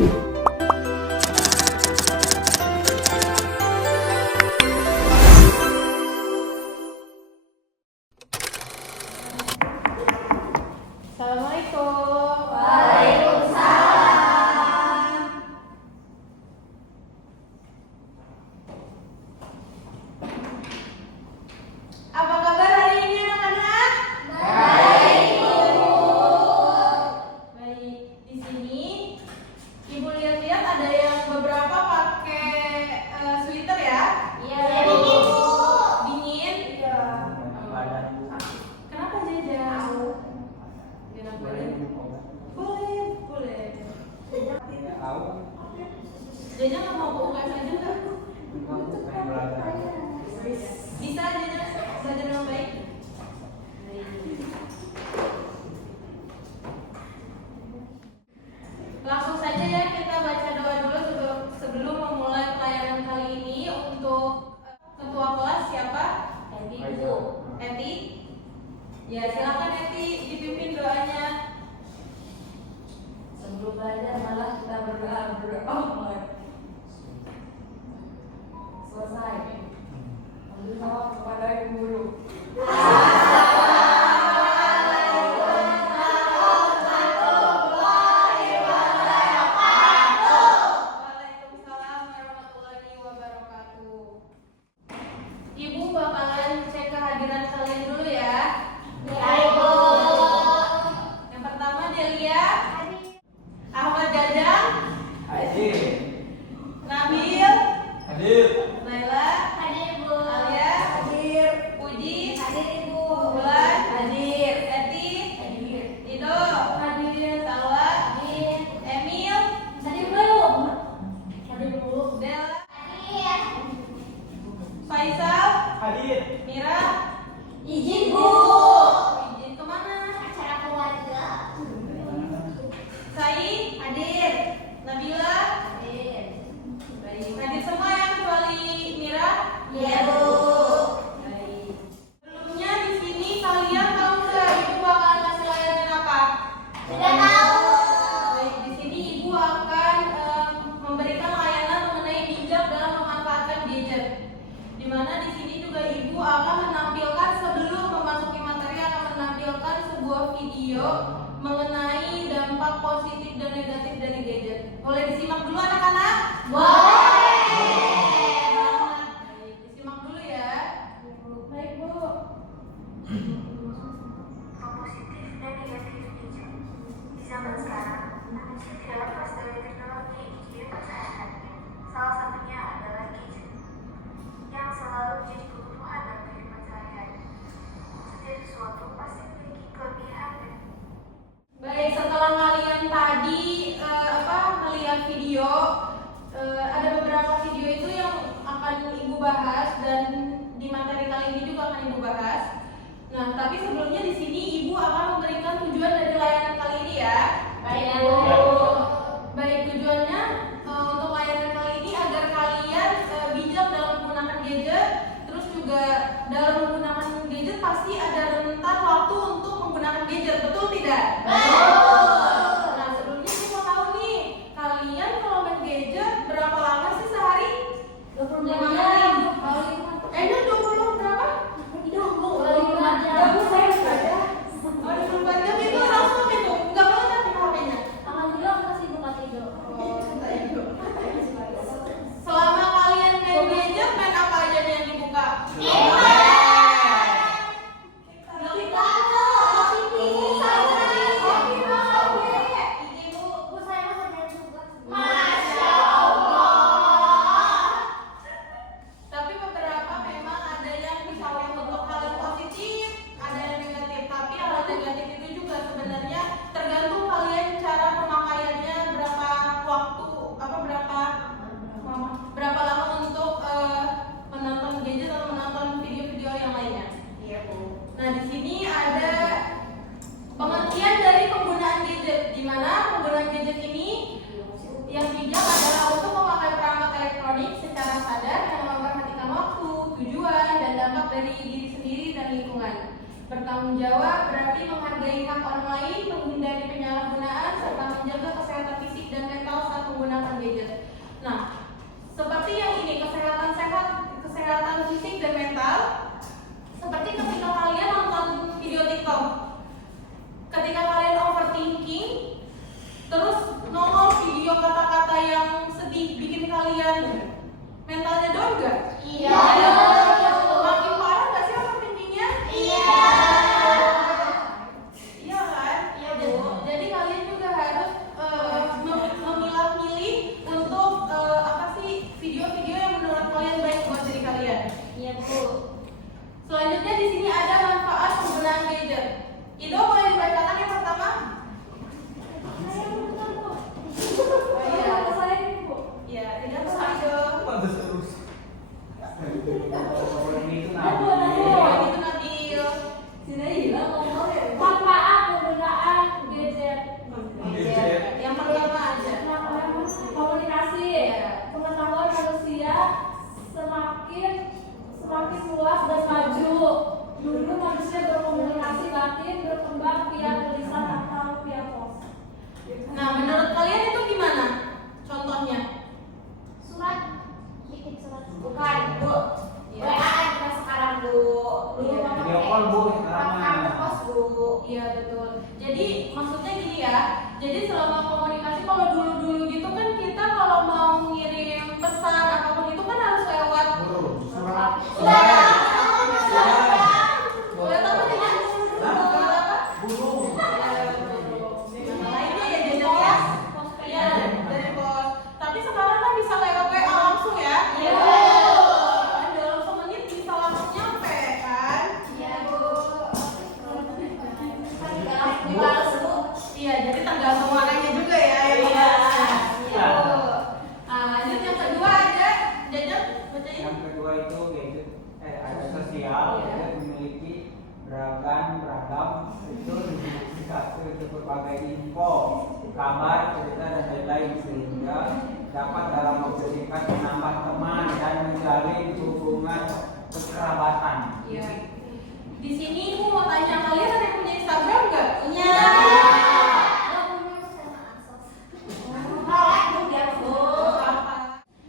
Assalamualaikum. Waalaikumsalam. Apa kabar hari ini anak-anak? Baik, Bu. Baik, di sini Ibu lihat-lihat ada yang beberapa pakai sweater ya? Iya, dingin, Bu. Dingin? Iya. Kenapa Jaja? Enak badan? Boleh. Jaja nggak mau ke UKS aja nggak? Bisa Jaja belajar dengan baik? Langsung saja ya kita baca doa dulu sebelum memulai pelayanan kali ini. Untuk ketua kelas siapa? Eti, Bu. Eti? Ya silakan Eti dipimpin doanya. Sebelum belajar malah kita berdoa. Selesai. Ambil jawab kepada Ibu Guru. Waalaikumsalam warahmatullahi wabarakatuh. Ibu bakalan cek kehadiran kalian dulu ya. Baik, Bu. Yang pertama Delia, Ahmad Jajang, Hadir. Nabil, Hadir. Naila, Hadir, Bu. Alia, Hadir. Puji, Hadir, Ibu. Bulan, hadir, Eti, Hadir. Ido, hadir, Salwa, Hadir. Emil, Hadir belum? Hadir, Bu. Dela, Hadir. Faisal, Hadir. Mira. Izin, Bu. Izin kemana? Acara keluarga. Sai, Hadir. Nabila, Hadir. baik. Hadir semua ya kecuali Mira. Iya, Bu. Baik. Sebelumnya di sini kalian tahu nggak ibu bakalan kasih layanan apa? Sudah tahu. Baik, di sini ibu akan memberikan layanan mengenai bijak dalam memanfaatkan gadget. Di mana di sini juga ibu akan menampilkan sebelum memasuki materi akan menampilkan sebuah video mengenai dampak positif dan negatif dari gadget. Boleh disimak dulu anak-anak? Boleh. Baik, disimak dulu ya. Baik, Bu. Positif dan negatif gadget. Di zaman sekarang, manusia tidak lepas dari teknologi di kehidupan sehari-harinya. Salah satunya adalah gadget, yang selalu menjadi kebutuhan dalam kehidupan sehari-hari. Setiap sesuatu pasti memiliki kelebihan dan Baik, setelah kalian tadi melihat video, ada beberapa video itu yang akan ibu bahas dan di materi kali ini juga akan ibu bahas. Nah, tapi sebelumnya di sini ibu akan memberikan tujuan dari layanan kali ini ya. Baik, Bu. Bu. Baik, tujuannya untuk layanan kali ini agar kalian bijak dalam menggunakan gadget, terus juga dalam menggunakan gadget pasti ada rentan waktu untuk menggunakan gadget, betul tidak? Nah, sebelumnya saya mau tahu nih, kalian kalau main gadget berapa lama sih sehari? 25 jam. Emang 20 berapa? Itu, Bu. 25 jam. Bu, saya sudah ada. Oh, 24 jam itu langsung itu, nggak boleh tapi HP-nya. Alhamdulillah kasih buka tidur. Oh, santai dulu. Selama kalian main gadget, main apa aja nih yang dibuka? Tapi beberapa memang ada yang misalnya untuk hal yang positif, ada yang negatif. Tapi hal negatif itu juga sebenarnya tergantung kalian cara pemakaiannya, berapa waktu, berapa lama untuk menonton gadget atau menonton video-video yang lainnya. Iya, Bu. Nah, di sini ada pengertian dari penggunaan gadget, di mana penggunaan gadget ini yang bijak adalah untuk memakai perangkat elektronik secara sadar yang memperhatikan waktu, tujuan, dan dampak dari diri sendiri dan lingkungan. Bertanggung jawab berarti menghargai hak orang lain, menghindari penyalahgunaan, serta menjaga kesehatan fisik dan mental saat mentalnya down nggak? Iya. Makin parah nggak sih overthinkingnya? Iya. Iya kan? Iya, Bu. Jadi kalian juga harus memilah-milih untuk apa sih video-video yang menurut kalian baik buat diri kalian. Iya, Bu. Selanjutnya di sini ada manfaat penggunaan gadget. Ido boleh dibacakan yang pertama? Iya, tidak usah Ido. Bagus terus. Ini itu Oh, itu Nabil. Manfaat penggunaan gadget. Gadget. Yang pertama aja. Komunikasi, pengetahuan manusia semakin luas dan maju. Dulu manusia berkomunikasi batin berkembang via tulisan atau via pos. Nah, menurut kalian itu gimana? Contohnya? Surat, bikin surat. Bukan, Bu. Iya. WA kita sekarang, Bu. Dulu Iya. pakai Video call, Bu, sekarang mah. pakai pos, Bu. Iya betul. Jadi maksudnya gini ya. Jadi selama komunikasi kalau dulu-dulu gitu kan kita kalau mau ngirim pesan apapun itu kan harus lewat Surat. lewat apa dengan lewat apa? Burung. Yang lainnya ya jejak ya. Iya dari pos. Tapi sekarang kan bisa lewat WA langsung ya. Iya. Kan dalam semenit bisa langsung nyampe kan. Iya, Bu. Dibalas, Bu. Iya jadi tergantung orangnya juga ya. Iya. Iya. Nah lanjut yang kedua ada jejak bacain. Yang kedua itu gadget ada sosial, gadget memiliki beragam itu itu berbagai info, kabar, cerita dan lain-lain sehingga dapat dalam waktu singkat menambah teman dan menjalin hubungan kekerabatan. Iya. Di sini aku mau tanya kalian ada yang punya Instagram nggak? Punya.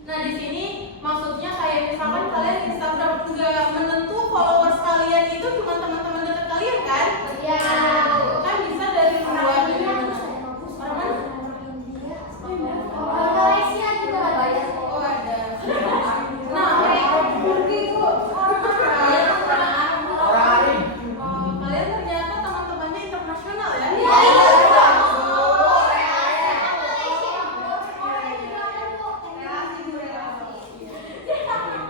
Nah di sini maksudnya kayak misalkan kalian Instagram nggak menentu followers kalian itu cuma teman-teman dekat kalian kan? Iya. Kan bisa dari luar juga. Malaysia juga banyak. Oh ada. Nah kalian ternyata teman-temannya internasional ya?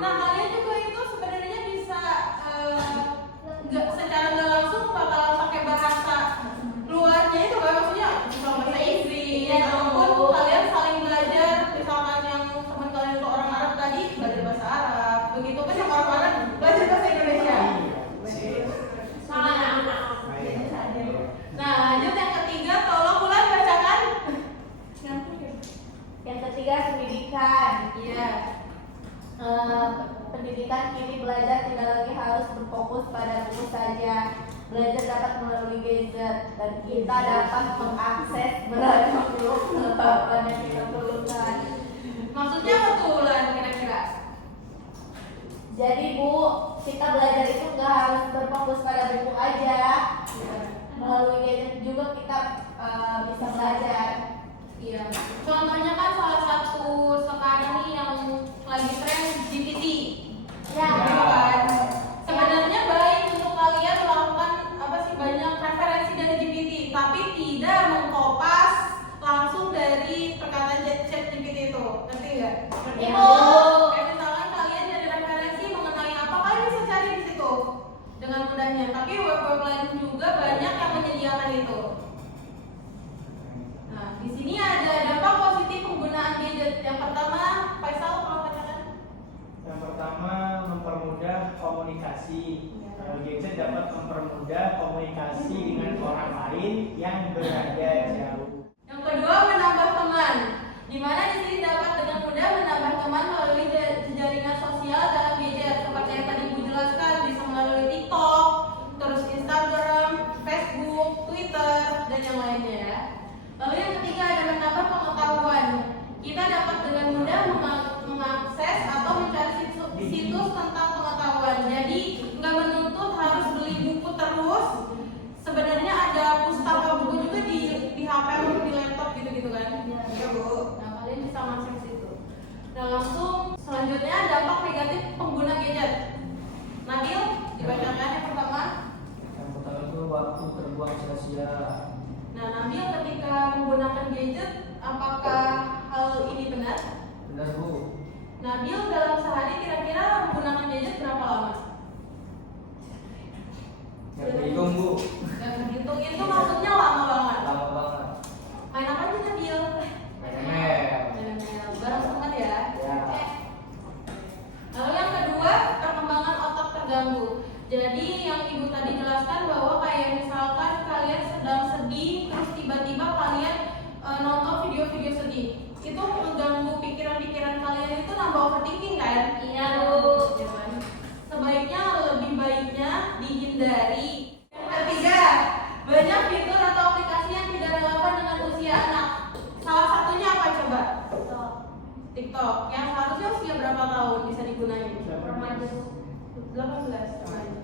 Nah kalian juga itu sebenarnya bisa secara nggak langsung bakalan pakai bahasa luarnya itu kan maksudnya bisa bahasa Inggris ataupun kalian saling belajar misalkan yang teman kalian itu orang Arab tadi belajar bahasa Arab begitu kan yang orang Arab belajar bahasa Indonesia. Nah lanjut yang ketiga tolong Ulan bacakan. Yang ketiga pendidikan. Iya. Pendidikan kini belajar tidak lagi harus berfokus pada buku saja. Belajar dapat melalui gadget dan kita dapat mengakses beragam pengetahuan yang kita perlukan. Maksudnya apa tuh Ulan kira-kira? Jadi Bu, kita belajar itu nggak harus berfokus pada buku aja. Melalui gadget juga kita bisa belajar. Iya. Contohnya kan salah satu sekarang nih yang lagi tren GPT. Ya. Gitu kan? Sebenarnya baik untuk kalian melakukan apa sih banyak referensi dari GPT, tapi tidak mengkopas langsung dari perkataan chat GPT itu. Ngerti nggak? Ibu. Kayak misalkan kalian dari referensi mengenai apa, kalian bisa cari di situ dengan mudahnya. Tapi web-web lain juga banyak yang menyediakan itu. Nah, di sini ada dampak positif penggunaan gadget. Yang pertama, Faisal kalau bacakan. Yang pertama mempermudah komunikasi. Gadget dapat mempermudah komunikasi dengan orang lain yang berada jauh. Yang kedua, menambah teman. Di mana di sini dapat dengan mudah menambah teman melalui jaringan sosial dalam gadget. Seperti yang tadi Ibu jelaskan, bisa melalui TikTok, terus Instagram, Facebook, Twitter, dan yang lainnya ya. Lalu yang ketiga ada menambah pengetahuan. Kita dapat dengan mudah mengakses atau mencari situs tentang pengetahuan. Jadi nggak menuntut harus beli buku terus. Sebenarnya ada pustaka buku juga di HP atau di laptop gitu-gitu kan? Iya Bu. Nah kalian bisa mengakses itu. Nah langsung selanjutnya dampak usia. Nah, Nabil ketika menggunakan gadget, apakah hal ini benar? Benar Bu. Nabil dalam sehari kira-kira menggunakan gadget berapa lama? Ya berhitung Bu. Gak terhitung, itu maksudnya lama banget. Lama banget. Main apa aja Nabil? Main ML. Main ML, bareng teman ya? Ya. Lalu yang kedua, perkembangan otak terganggu. Jadi yang ibu tadi jelaskan bahwa kayak misalkan kalian sedang sedih, terus tiba-tiba kalian nonton video-video sedih, itu mengganggu pikiran-pikiran kalian, itu nambah overthinking kan? Iya, Bu. Ya kan? Sebaiknya lebih baiknya dihindari. Yang ketiga, banyak fitur atau aplikasi yang tidak relevan dengan usia anak. Salah satunya apa coba? TikTok. Yang seharusnya usia berapa tahun bisa digunakan? Remaja. 18 remaja.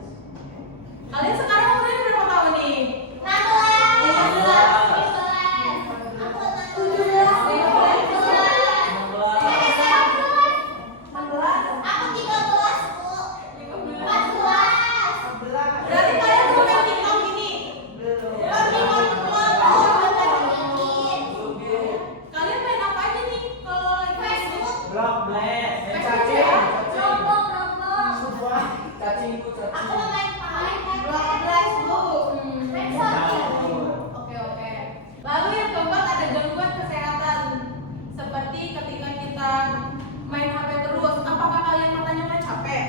Kalian sekarang umurnya berapa tahun nih? 16. Berarti kalian belum main TikTok ini? Kalian main apa aja nih kalau lagi Facebook? Blok blast. Cacing. Cacing ikut cacing. Oke. Lalu yang keempat ada gangguan kesehatan. Seperti ketika kita main HP terus, apakah kalian matanya nggak capek?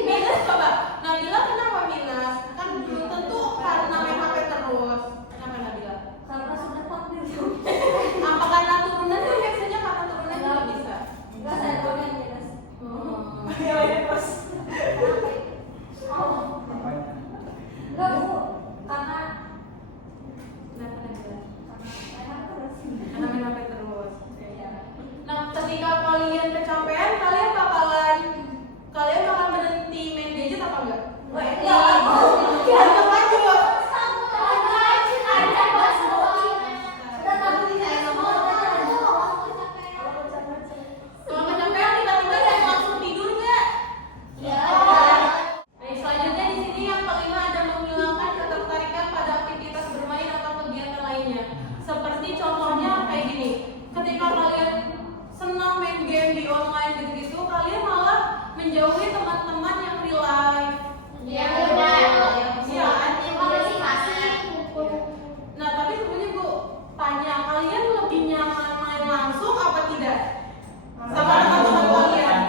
Minus coba. Nabila kenapa minus? Kan belum tentu karena main HP terus. Kenapa Nabila? Karena sudah takdir. Apa karena turunan kan biasanya karena turunan juga bisa. Enggak, saya turunin minus. Apanya? Enggak, Bu. Karena Kenapa Nabila? karena terus. Karena main HP terus. Nah, ketika kalian kecapean, kalian bakalan berhenti main gadget apa enggak? Lanjut. Kalau kecapean tiba-tiba ada yang langsung tidur nggak? Baik, selanjutnya di sini yang kelima ada menghilangkan ketertarikan pada aktivitas bermain atau kegiatan lainnya. Seperti contohnya kayak gini, ketika kalian senang main game di online gitu-gitu, kalian malah menjauhi teman-teman yang real life. Iya kan? Nah, tapi sebenarnya Bu, tanya kalian lebih nyaman main langsung apa tidak? Sama teman-teman kalian?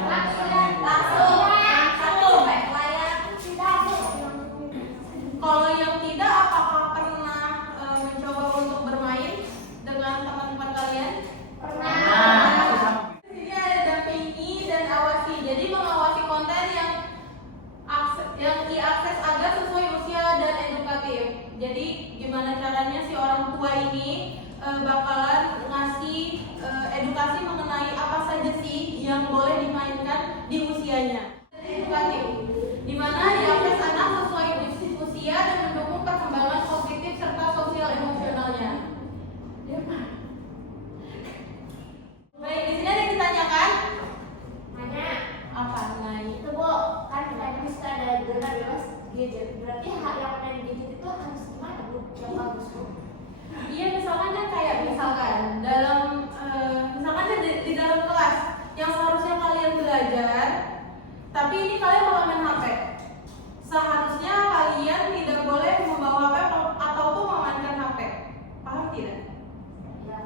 Kalau yang tidak, apakah pernah mencoba untuk bermain dengan teman-teman kalian? Di sini ada dampingi dan awasi. Jadi mengawasi konten yang diakses agar sesuai usia dan edukatif. Jadi gimana caranya si orang tua ini bakalan ngasih edukasi mengenai apa saja sih yang boleh dimainkan di usianya. Edukatif, di mana diakses anak sesuai usia dan mendukung perkembangan kognitif serta sosial emosionalnya. Baik, di sini ada yang ditanyakan? Apa? Itu Bu, kan kita bisa ada zona bebas gadget. Berarti hak yang main gadget itu harus gimana Bu? Yang bagus Bu? Iya, misalkan kan kayak dalam misalkan di dalam kelas yang seharusnya kalian belajar, tapi ini kalian malah main HP. Seharusnya kalian tidak boleh membawa HP ataupun memainkan HP. Paham tidak?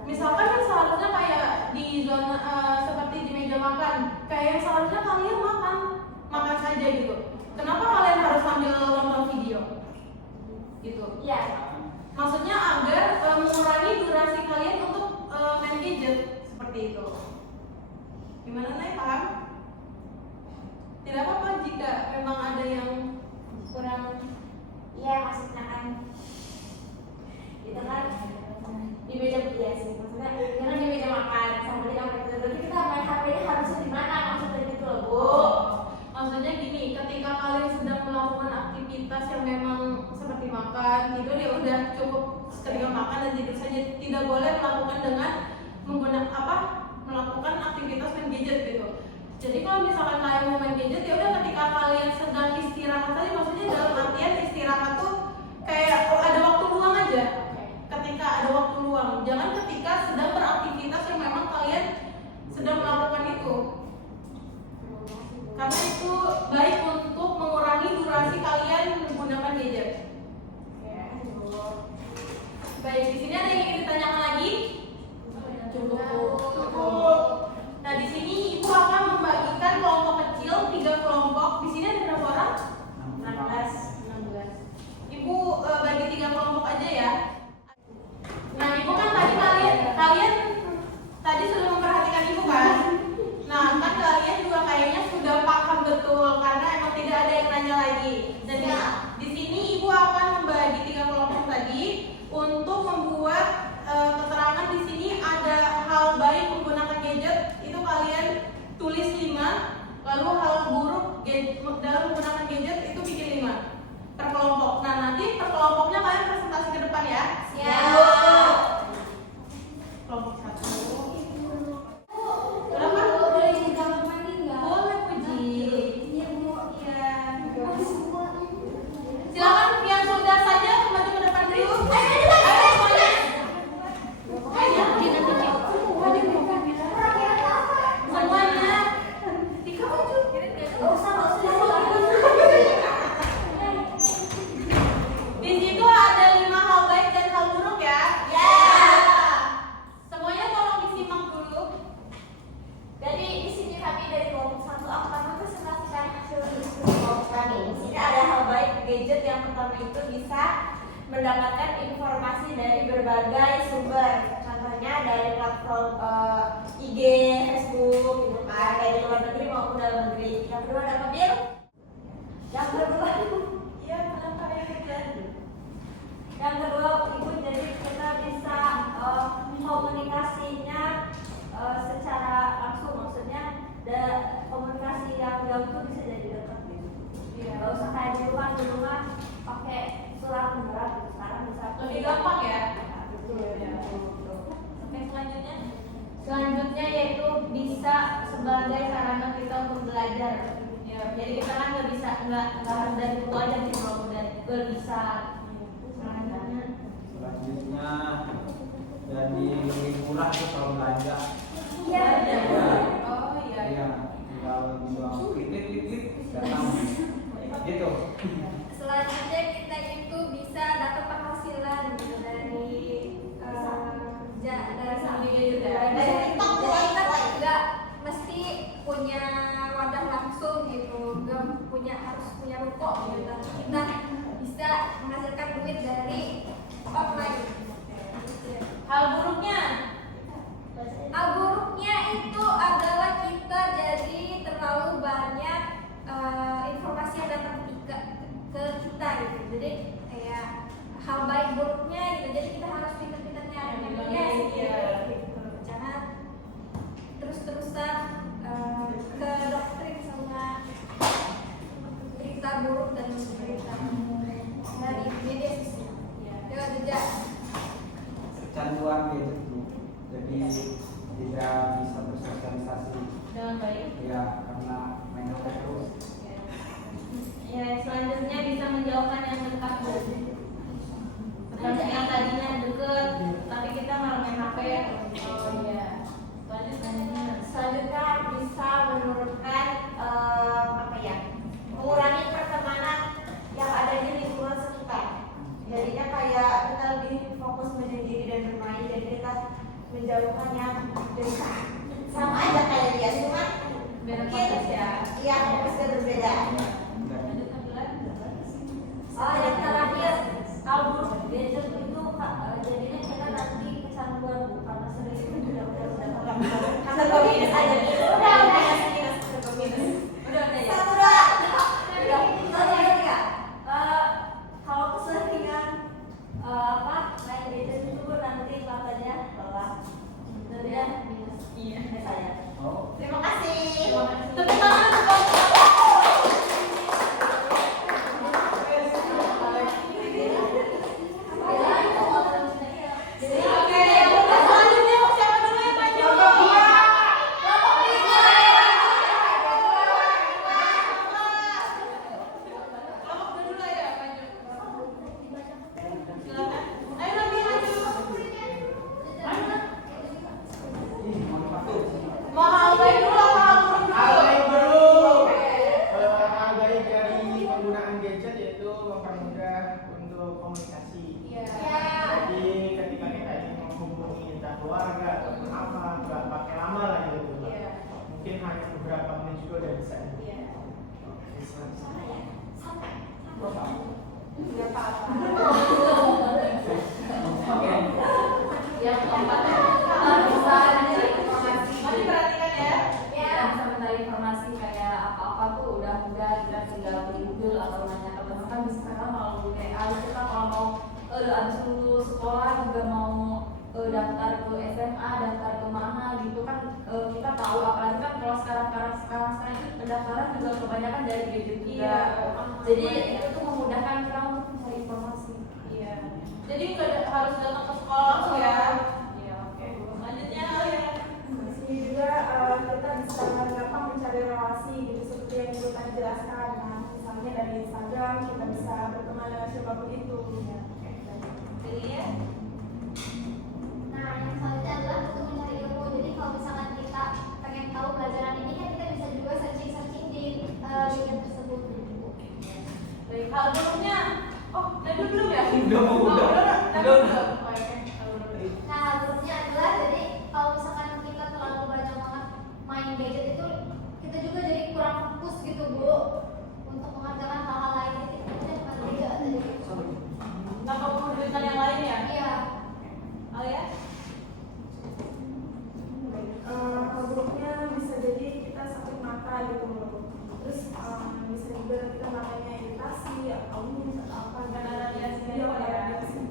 Misalkan kan seharusnya kayak di zona seperti di meja makan, kayak seharusnya kalian makan saja gitu. Kenapa kalian harus sambil nonton video? Gitu. Iya. Maksudnya agar mengurangi durasi kalian untuk main gadget seperti itu. Gimana Nay, paham? Tidak apa-apa jika memang ada yang kurang. Iya, maksudnya kan itu kan di meja sih. Maksudnya jangan di meja makan sambil di kamar itu. Berarti kita main HP ini harusnya di mana? Maksudnya gitu loh Bu. Maksudnya gini, ketika kalian sedang melakukan aktivitas yang memang seperti makan, tidur, ya udah cukup ketika makan dan tidur saja. Tidak boleh melakukan dengan melakukan aktivitas main gadget gitu. Jadi kalau misalkan kalian mau main gadget, ya udah ketika kalian sedang istirahat tadi, maksudnya dalam artian istirahat tuh kayak ada waktu luang aja. Ketika ada waktu luang, jangan ketika sedang beraktivitas yang memang kalian sedang melakukan itu. Karena itu baik untuk mengurangi durasi kalian menggunakan gadget. Baik, di sini ada yang ingin ditanyakan lagi? Cukup. Nah, di sini ibu akan membagikan kelompok kecil 3 kelompok. Di sini ada berapa orang? 16. Ibu bagi 3 kelompok aja ya. Nah, ibu kan tadi kalian tadi sudah memperhatikan ibu kan? Nah, kan kalian juga kayaknya sudah paham betul karena emang tidak ada yang nanya lagi. Dan di sini ibu akan membagi 3 kelompok tadi untuk membuat keterangan. Di sini ada hal baik menggunakan gadget, itu kalian tulis 5. Lalu hal buruk dalam menggunakan gadget itu bikin 5 per kelompok. Nah, nanti per kelompoknya kalian presentasi ke depan ya. Siap. Kelompok 1. Boleh di kamar mandi nggak? Boleh, Puji. Iya Bu, iya. Silakan yang sudah saja maju ke depan dulu. Ayo semuanya. Semuanya. Tika maju. Di situ ada 5 hal baik dan hal buruk ya. Semuanya tolong disimak dulu. Jadi di sini kami dari kelompok 1 akan mempresentasikan hasil diskusi kelompok kami. Di sini ada hal baik gadget. Yang pertama itu bisa mendapatkan informasi dari berbagai sumber. Contohnya dari platform IG, Facebook, gitu kan, dari luar negeri maupun dalam negeri. Yang kedua ada mobil. Yang kedua, iya kenapa ya kan? Yang kedua ibu, jadi kita bisa komunikasinya secara langsung, maksudnya komunikasi yang jauh itu bisa jadi dekat gitu. Gak usah kayak di rumah pakai surat menyurat gitu. Sekarang bisa Lebih gampang ya. Oke, selanjutnya. Selanjutnya yaitu bisa sebagai sarana kita untuk belajar. Ya, jadi kita kan nggak harus dari buku aja sih kalau udah juga bisa. Selanjutnya jadi lebih murah tuh kalau belanja. Iya. Oh iya. Iya, tinggal klik datang gitu. Selanjutnya kita itu bisa dapat penghasilan gitu dari dari Sambil gadget ya. dari TikTok. Jadi kita nggak mesti punya wadah langsung gitu, nggak harus punya ruko gitu. Kita bisa menghasilkan duit dari online. Hal buruknya? Hal buruknya itu adalah kita jadi terlalu banyak informasi yang datang ke kita gitu. Jadi kayak hal baik buruknya gitu. Jadi kita harus pintar-pintar nyari gitu. Jangan terus-terusan ke doktrin sama berita buruk dan berita dari media sosial. Lewat jejak. Kecanduan gitu tuh. Jadi tidak bisa bersosialisasi. Dengan baik. Ya, karena main HP terus. Ya, selanjutnya bisa menjauhkan yang dekat. Seperti yang tadinya deket, tapi kita malah main HP. Oh iya. Selanjutnya bisa menurunkan mengurangi pertemanan yang ada di lingkungan sekitar. Jadinya kayak kita lebih fokus menyendiri dan bermain, jadi kita menjauhkan yang dekat. Sama aja kayak dia, cuma Beda mungkin konteks ya. iya konteksnya berbeda. Dan Yang terakhir, hal buruk gadget itu jadinya kita nanti kecanduan karena sering udah karena minus aja gitu. Udah minus. Udah ya. Satu dua. Udah tiga. Kalau keseringan main gadget itu nanti matanya lelah. Jadinya minus. Iya. Jadi itu tuh memudahkan kita untuk mencari informasi. Iya. Jadi nggak harus datang ke sekolah langsung ya. Iya, oke. Lanjutnya ya. Masih juga kita bisa gampang mencari relasi gitu seperti yang ibu tadi jelaskan. Nah, misalnya dari Instagram kita bisa berteman dengan siapapun itu. Ya. Jadi ya. Nah, yang selanjutnya adalah untuk mencari ilmu. Jadi kalau misalkan kita pengen tahu pelajaran ini kan kita bisa juga searching di media tersebut. Baik, hal berikutnya. Oh, belum ya? Udah. Oh, oke. Nah, berikutnya adalah jadi kalau misalkan kita terlalu banyak banget main gadget itu kita juga jadi kurang fokus gitu Bu untuk mengerjakan hal-hal lain. Jadi kita cuma gadget tadi. Tanpa pendidikan yang lain ya? Iya. Alia? Buruknya bisa jadi kita sakit mata gitu. Terus bisa juga kita makanya iritasi atau apa Karena radiasi Iya, ya. radiasi.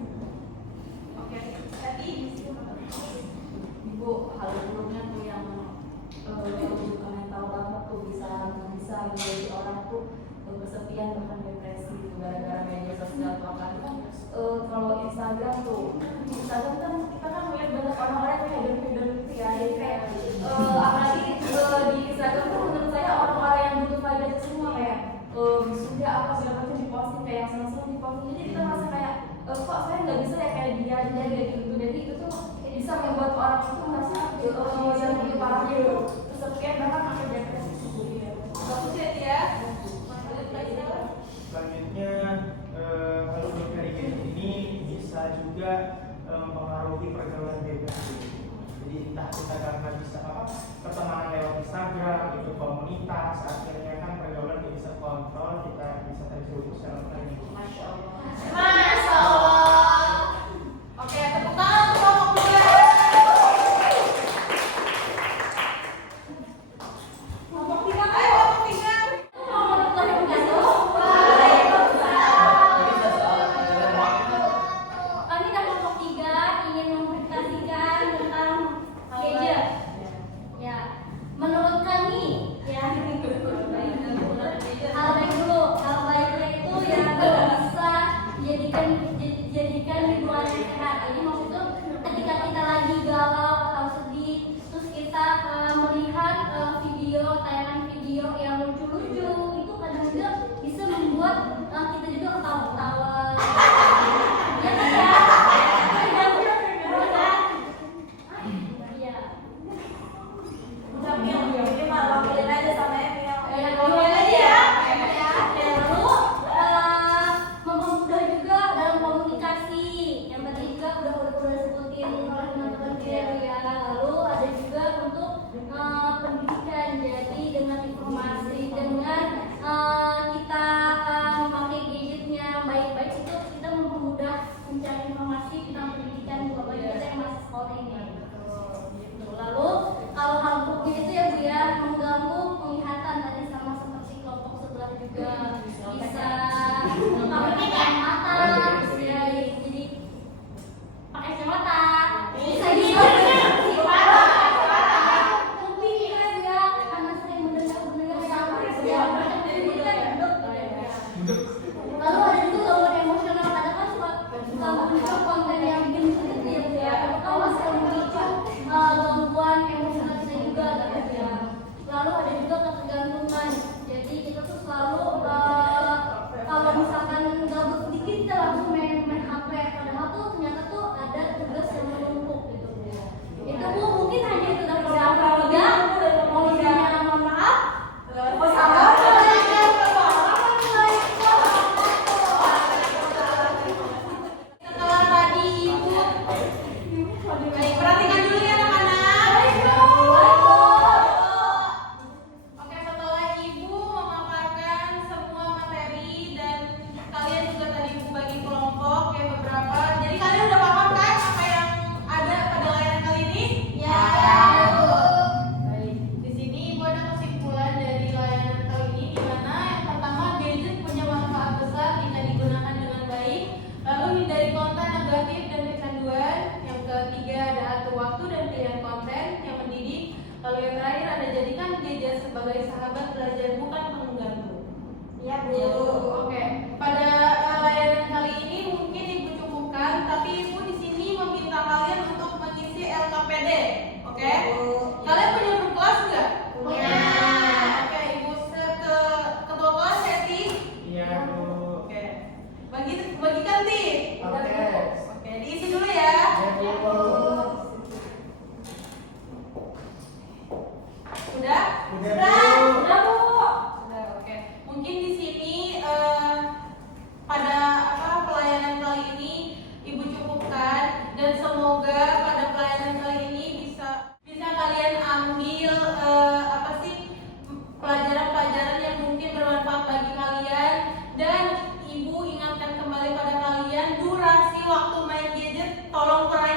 Oke. Tadi Ibu, hal buruknya tuh yang bukan mental banget tuh bisa menjadi orang tuh kesepian bahkan depresi gitu gara-gara media sosial atau apa. Kalau Instagram kan kita kan melihat banyak orang-orang yang hidden gitu ya, jadi kayak apalagi di Instagram tuh menurut saya orang-orang yang butuh faedah semua kayak sudah apa segala macam diposting kayak yang senang-senang diposting, jadi kita merasa kayak kok saya nggak bisa ya kayak dia kayak gitu. Jadi itu tuh bisa membuat orang itu merasa yang lebih parahnya itu kesepian bahkan sampai depresi gitu. bagus ya dia. Lanjut lagi apa? Selanjutnya kalau dari gadget ini bisa juga mempengaruhi pergaulan bebas. Jadi entah kita karena bisa pertemanan lewat Instagram, ikut komunitas, akhirnya kan pergaulan bisa kontrol, kita bisa terjerumus dalam hal ini. Masya Allah. Masya Allah. Oke, tepuk tangan untuk kelompok 3. Kelompok 3, ayo kelompok 3. Kami dari kelompok 3 ingin mempresentasikan tentang gadget. Ya, menurut kami ya hal baiknya itu ya bisa dijadikan hiburan yang sehat. Ini maksudnya ketika kita lagi galau atau sedih, terus kita melihat tayangan video yang lucu-lucu, itu kadang juga bisa membuat kita juga ketawa-ketawa. Ya kan ya? Iya. Tapi yang ini mah wakilin aja sama Emi yang Lalu mempermudah juga dalam komunikasi. Yang tadi juga udah sebutin oleh teman-teman kita ya. Lalu ada juga untuk pendidikan. Jadi dengan informasi, dengan kita memakai gadgetnya baik-baik itu kita mempermudah mencari informasi tentang pendidikan buat bagi kita yang masih sekolah ini. Gitu. Lalu kalau hal buruknya itu ya Bu ya mengganggu penglihatan tadi sama seperti kelompok sebelah juga bisa pakai kacamata ya jadi pakai kacamata bisa juga kuping ya Bu ya karena sering mendengar sama ya jadi kita hidup lalu ada juga gangguan emosional kadang kan suka muncul konten yang bikin sedih ya kalau sering memicu gangguan emosional kita juga gitu ya. Lalu ada juga ketergantungan. Jadi kita tuh selalu kalau misalkan gabut sedikit kita langsung main HP. Padahal tuh ternyata tuh ada tugas yang menumpuk gitu. Itu Bu mungkin hanya itu dari kelompok 3. Mau misalnya mohon maaf. Setelah tadi Ibu baik, perhatikan dulu ya anak-anak. Oke, setelah Ibu memaparkan semua materi dan kalian juga tadi Ibu bagi kelompok ya beberapa. Jadi kalian udah paham kan apa yang ada pada layanan kali ini? Ya. Baik, di sini Ibu ada kesimpulan dari layanan kali ini di mana yang pertama gadget punya manfaat besar jika digunakan dengan baik. Lalu hindari konten negatif dan kecanduan. Yang ketiga ada atur waktu dan pilihan konten yang mendidik. Lalu yang terakhir ada jadikan gadget sebagai sahabat belajar bukan pengganggu. Iya, Bu. Oke. Pada layanan kali ini mungkin Ibu cukupkan, tapi Ibu di sini meminta kalian untuk mengisi LKPD. Oke? Kalian punya grup kelas nggak? Punya. Oke, Ibu share ke ketua kelas ya, Ti? Iya, Bu. Oke. Bagikan, Ti. Oke. Oke, diisi dulu ya. Ya, Bu. Udah? Udah, Bu. Udah, Bu. Udah, oke. Mungkin di sini pada pelayanan kali ini Ibu cukupkan, dan semoga pada pelayanan kali ini bisa kalian ambil pelajaran-pelajaran yang mungkin bermanfaat bagi kalian, dan Ibu ingatkan kembali pada kalian durasi waktu main gadget tolong kurangi